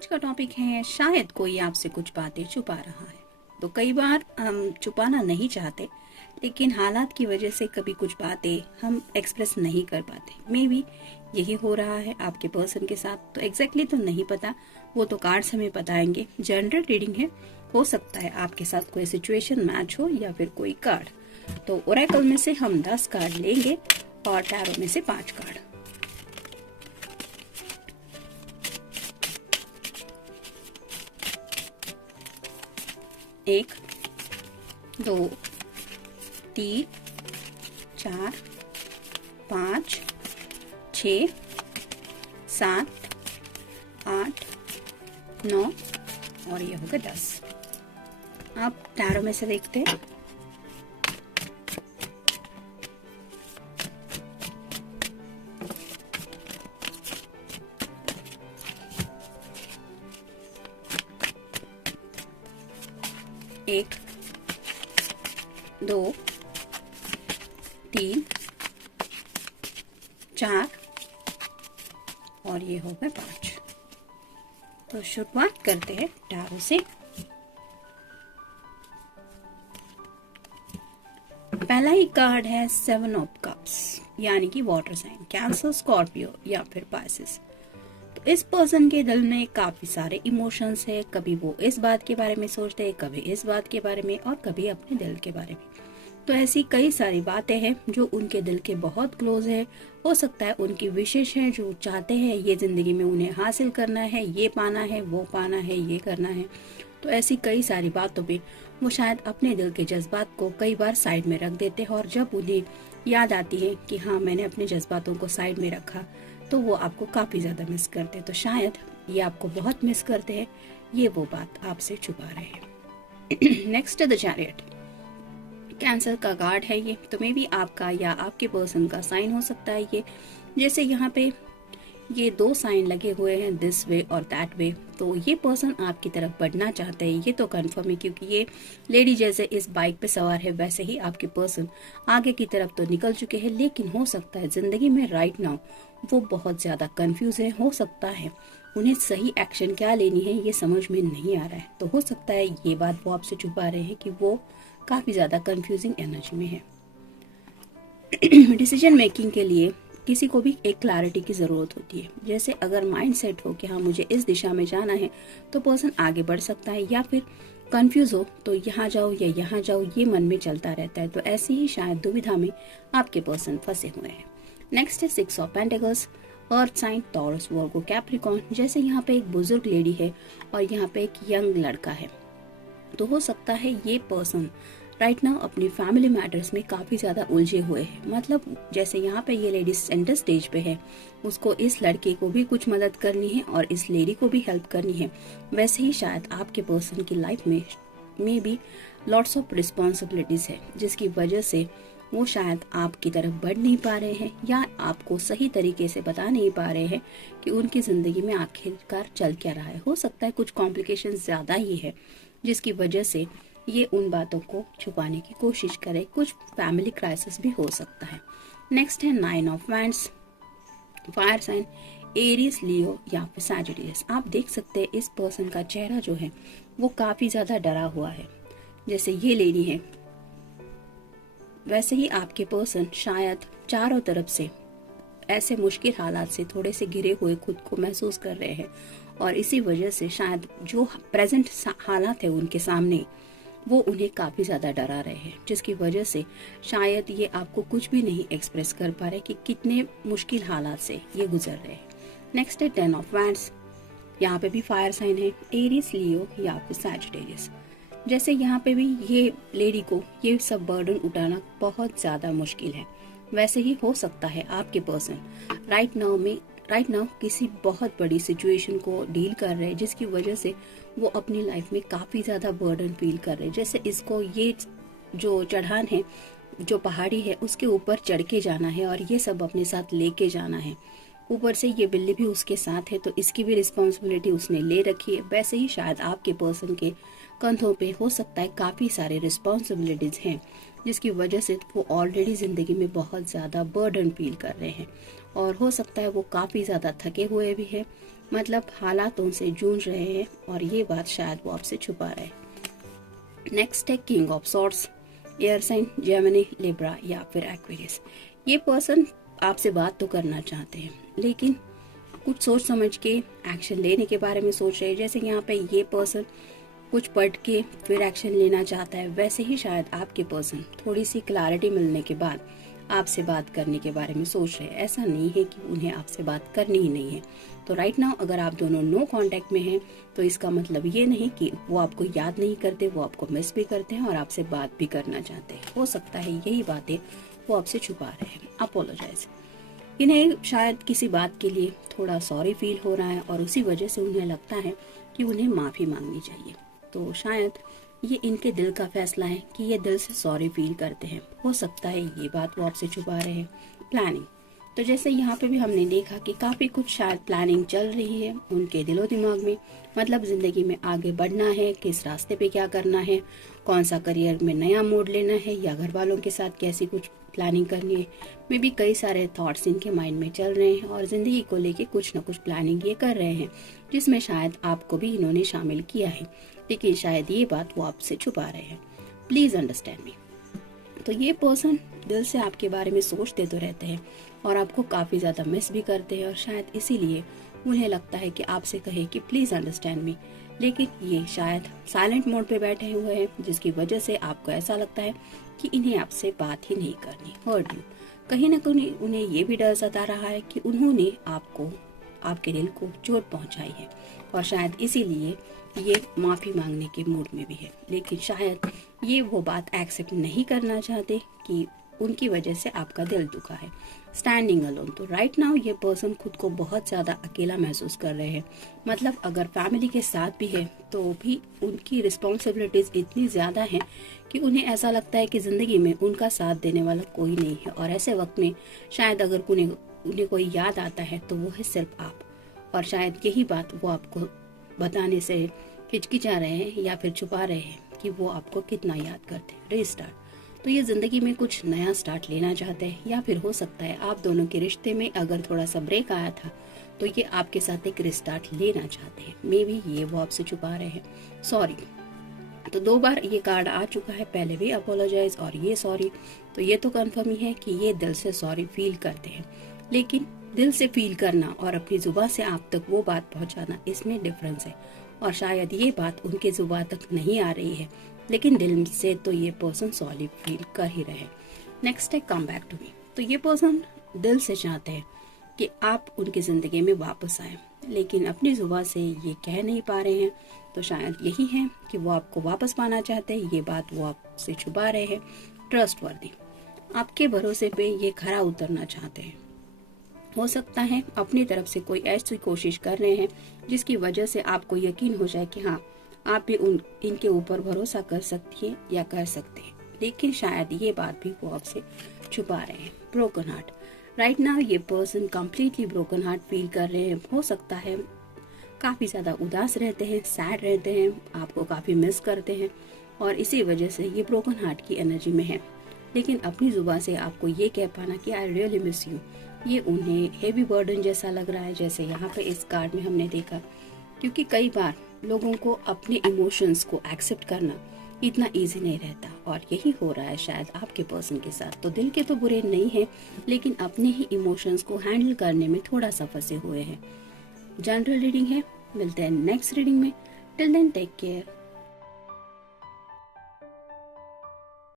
आज का टॉपिक है शायद कोई आपसे कुछ बातें छुपा रहा है। तो कई बार हम छुपाना नहीं चाहते, लेकिन हालात की वजह से कभी कुछ बातें हम एक्सप्रेस नहीं कर पाते। मे बी यही हो रहा है आपके पर्सन के साथ। तो एग्जैक्टली तो नहीं पता, वो तो कार्ड्स हमें बताएंगे। जनरल रीडिंग है, हो सकता है आपके साथ कोई सिचुएशन मैच हो या फिर कोई कार्ड। तो ओरेकल में से हम 10 कार्ड लेंगे और टैरो में से 5 कार्ड। एक, दो, तीन, 4, 5, 6, 7, 8, 9 और ये हो गए 10। आप टैरो में से देखते हैं। एक, दो, तीन, 4 और ये हो गए 5। तो शुरुआत करते हैं टैरो से। पहला ही कार्ड है 7 ऑफ कप्स, यानी कि वाटर साइन, कैंसर, स्कॉर्पियो या फिर पाइसेस। तो इस पर्सन के दिल में काफी सारे इमोशंस है। कभी वो इस बात के बारे में सोचते हैं, कभी इस बात के बारे में और कभी अपने दिल के बारे में। तो ऐसी कई सारी बातें हैं जो उनके दिल के बहुत क्लोज है। हो सकता है उनकी विशेष है, जो चाहते हैं ये जिंदगी में उन्हें हासिल करना है, ये पाना है, वो पाना है, ये करना है। तो ऐसी कई सारी बातों पे वो शायद अपने दिल के जज्बात को कई बार साइड में रख देते हैं, और जब उन्हें याद आती है कि हाँ मैंने अपने जज्बातों को साइड में रखा, तो वो आपको काफी ज्यादा मिस करते हैं। तो शायद ये आपको बहुत मिस करते हैं, ये वो बात आपसे छुपा रहे हैं। नेक्स्ट द चैरियट, कैंसर का कार्ड है ये। तो मे बी आपका या आपके पर्सन का साइन हो सकता है ये। जैसे यहाँ पे ये 2 साइन लगे हुए हैं, दिस वे और दैट वे। तो ये पर्सन आपकी तरफ बढ़ना चाहते हैं, ये तो कंफर्म है, क्योंकि ये लेडी जैसे इस बाइक पे सवार है, वैसे ही आपके पर्सन आगे की तरफ तो निकल चुके हैं। लेकिन हो सकता है जिंदगी में राइट नाउ वो बहुत ज्यादा कंफ्यूज है। हो सकता है उन्हें सही एक्शन क्या लेनी है ये समझ में नहीं आ रहा है। तो हो सकता है ये बात वो आपसे छुपा रहे हैं कि वो काफी ज्यादा कंफ्यूजिंग एनर्जी में है। डिसीजन मेकिंग के लिए किसी को भी एक क्लैरिटी की जरूरत होती है। जैसे अगर माइंड सेट हो कि हाँ मुझे इस दिशा में जाना है, तो पर्सन आगे बढ़ सकता है, या फिर कंफ्यूज हो तो यहाँ जाओ या यहाँ जाओ, ये मन में चलता रहता है। तो ऐसे ही शायद दुविधा में आपके पर्सन फंसे हुए हैं। नेक्स्ट है 6 of pentacles, earth sign, Taurus, Virgo, Capricorn. जैसे यहाँ पे एक बुजुर्ग लेडी है और यहाँ पे एक यंग लड़का है। तो हो सकता है ये पर्सन राइट नाउ अपनी फैमिली मैटर्स में काफी ज्यादा उलझे हुए हैं। मतलब जैसे यहाँ पे ये लेडी सेंटर स्टेज पे है, उसको इस लड़के को भी कुछ मदद करनी है और इस लेडी को भी हेल्प करनी है। वैसे ही शायद आपके पर्सन की लाइफ में भी लॉट्स ऑफ रिस्पॉन्सिबिलिटीज है, जिसकी वजह से वो शायद आपकी तरफ बढ़ नहीं पा रहे हैं, या आपको सही तरीके से बता नहीं पा रहे हैं कि उनकी जिंदगी में आखिरकार चल क्या रहा है। हो सकता है कुछ कॉम्प्लिकेशन ज्यादा ही है, जिसकी वजह से ये उन बातों को छुपाने की कोशिश करे। कुछ फैमिली क्राइसिस भी हो सकता है। नेक्स्ट है 9 of wands, fire sign, Aries, Leo या फिर सैजिटेरियस। आप देख सकते हैं इस पर्सन का चेहरा जो है वो काफी ज्यादा डरा हुआ है। जैसे ये लेडी है, वैसे ही आपके पर्सन शायद चारों तरफ से ऐसे मुश्किल हालात से थोड़े से घिरे हुए खुद को महसूस कर रहे हैं, और इसी वजह से शायद जो प्रेजेंट हालात है उनके सामने वो उन्हें काफी ज्यादा डरा रहे हैं, जिसकी वजह से शायद ये आपको कुछ भी नहीं एक्सप्रेस कर पा रहे कि कितने मुश्किल हालात से ये गुजर रहे हैं। नेक्स्ट है 10 ऑफ वैंड्स, यहाँ पे भी फायर साइन है, एरीज, लियो या फिर सैजिटेरियस। जैसे यहाँ पे भी ये लेडी को ये सब बर्डन उठाना बहुत ज्यादा मुश्किल है। वैसे ही हो सकता है आपके पर्सन राइट नाउ किसी बहुत बड़ी सिचुएशन को डील कर रहे हैं, जिसकी वजह से वो अपनी लाइफ में काफी ज्यादा बर्डन फील कर रहे हैं। जैसे इसको ये जो चढ़ान है, जो पहाड़ी है, उसके ऊपर चढ़ के जाना है और ये सब अपने साथ लेके जाना है। ऊपर से ये बिल्ली भी उसके साथ है, तो इसकी भी रिस्पॉन्सिबिलिटी उसने ले रखी है। वैसे ही शायद आपके पर्सन के कंधों पे हो सकता है काफी सारे रिस्पॉन्सिबिलिटीज हैं, जिसकी वजह से वो ऑलरेडी जिंदगी में बहुत ज्यादा बर्डन फील कर रहे हैं, और हो सकता है वो काफी ज्यादा थके हुए भी हैं। मतलब हालातों से जूझ रहे हैं और ये बात शायद वो आपसे छुपा रहे हैं। नेक्स्ट है king of swords, air sign, Gemini, Libra या फिर एक्वेरियस। ये पर्सन आपसे बात तो करना चाहते हैं लेकिन कुछ सोच समझ के एक्शन लेने के बारे में सोच रहे हैं। जैसे यहाँ पे ये पर्सन कुछ पढ़ के फिर एक्शन लेना चाहता है, वैसे ही शायद आपके पर्सन थोड़ी सी क्लैरिटी मिलने के बाद आपसे बात करने के बारे में सोच रहे हैं। ऐसा नहीं है कि उन्हें आपसे बात करनी ही नहीं है। तो राइट नाउ अगर आप दोनों नो कांटेक्ट में हैं तो इसका मतलब ये नहीं कि वो आपको याद नहीं करते, वो आपको मिस भी करते हैं और आपसे बात भी करना चाहते हैं। हो सकता है यही बातें वो आपसे छुपा रहे हैं। अपोलोजाइज। इन्हें शायद किसी बात के लिए थोड़ा सॉरी फील हो रहा है और उसी वजह से उन्हें लगता है कि उन्हें माफी मांगनी चाहिए। तो शायद ये इनके दिल का फैसला है कि ये दिल से सॉरी फील करते हैं। हो सकता है ये बात वो आपसे छुपा रहे हैं। प्लानिंग। तो जैसे यहाँ पे भी हमने देखा कि काफी कुछ शायद प्लानिंग चल रही है उनके दिलो दिमाग में। मतलब जिंदगी में आगे बढ़ना है, किस रास्ते पे क्या करना है, कौन सा करियर में नया मोड़ लेना है या घर वालों के साथ कैसी कुछ प्लानिंग करनी है। मे भी कई सारे थॉट्स इनके माइंड में चल रहे हैं और जिंदगी को लेके कुछ न कुछ प्लानिंग ये कर रहे हैं जिसमें शायद आपको भी इन्होंने शामिल किया है, लेकिन शायद ये बात वो आपसे छुपा रहे हैं। Please understand me. तो ये पर्सन दिल से आपके बारे में सोचते तो रहते हैं और आपको काफी ज्यादा मिस भी करते हैं और शायद इसीलिए उन्हें लगता है कि आपसे कहे कि प्लीज अंडरस्टैंड मी, लेकिन ये शायद साइलेंट मोड पे बैठे हुए हैं जिसकी वजह से आपको ऐसा लगता है कि इन्हें आपसे बात ही नहीं करनी। Hurt you. कहीं ना कहीं उन्हें ये भी डर सता रहा है कि उन्होंने आपको, आपके दिल को चोट पहुंचाई है और शायद इसीलिए ये माफी मांगने के मूड में भी है। लेकिन शायद ये वो बात एक्सेप्ट नहीं करना चाहते कि उनकी वजह से आपका दिल दुखा है। Standing alone. तो राइट नाउ ये पर्सन खुद को बहुत ज्यादा अकेला महसूस कर रहे हैं। मतलब अगर फैमिली के साथ भी है तो भी उनकी रिस्पॉन्सिबिलिटीज इतनी ज्यादा है कि उन्हें ऐसा लगता है कि जिंदगी में उनका साथ देने वाला कोई नहीं है। और ऐसे वक्त में शायद अगर उन्हें कोई याद आता है तो वो है सिर्फ आप। और शायद यही बात वो आपको बताने से हिचकिचा रहे हैं या फिर छुपा रहे हैं कि वो आपको कितना याद करते हैं। रीस्टार्ट। तो ये जिंदगी में कुछ नया स्टार्ट लेना चाहते हैं या फिर हो सकता है आप दोनों के रिश्ते में अगर थोड़ा सा ब्रेक आया था तो ये आपके साथ एक रिस्टार्ट लेना चाहते हैं। मे बी ये वो आपसे छुपा रहे हैं। सॉरी। तो 2 बार ये कार्ड आ चुका है, पहले भी अपोलोजाइज और ये सॉरी। तो ये तो कंफर्म ही है कि ये दिल से सॉरी फील करते हैं, लेकिन दिल से फील करना और अपनी जुबान से आप तक वो बात पहुंचाना, इसमें डिफरेंस है। और शायद ये बात उनके जुबान तक नहीं आ रही है लेकिन दिल से तो ये पर्सन सॉरी फील कर ही रहे। नेक्स्ट है कम बैक टू मी। तो ये पर्सन दिल से चाहते हैं कि आप उनकी जिंदगी में वापस आए, लेकिन अपनी जुबान से ये कह नहीं पा रहे हैं। तो शायद यही है कि वो आपको वापस पाना चाहते हैं, ये बात वो आपसे छुपा रहे हैं। ट्रस्टवर्दी। आपके भरोसे पे ये खरा उतरना चाहते हैं। हो सकता है अपनी तरफ से कोई ऐसी कोशिश कर रहे हैं जिसकी वजह से आपको यकीन हो जाए कि हाँ आप भी इनके ऊपर भरोसा कर सकती हैं या कर सकते हैं, लेकिन शायद ये बात भी वो आपसे छुपा रहे हैं। Broken heart. राइट नाउ ये person completely broken heart feel कर रहे हैं। हो सकता है काफी ज्यादा उदास रहते हैं, सैड रहते हैं, आपको काफी मिस करते हैं और इसी वजह से ये ब्रोकन हार्ट की एनर्जी में है। लेकिन अपनी जुबान से आपको ये कह पाना कि आई रियली मिस यू, ये उन्हें हेवी बर्डन जैसा लग रहा है, जैसे यहाँ पे इस कार्ड में हमने देखा। क्योंकि कई बार लोगों को अपने इमोशंस को एक्सेप्ट करना इतना इजी नहीं रहता और यही हो रहा है शायद आपके पर्सन के साथ। तो दिल के तो बुरे नहीं है लेकिन अपने ही इमोशंस को हैंडल करने में थोड़ा सा फंसे हुए हैं। जनरल रीडिंग है, मिलते हैं नेक्स्ट रीडिंग में। Till then take care.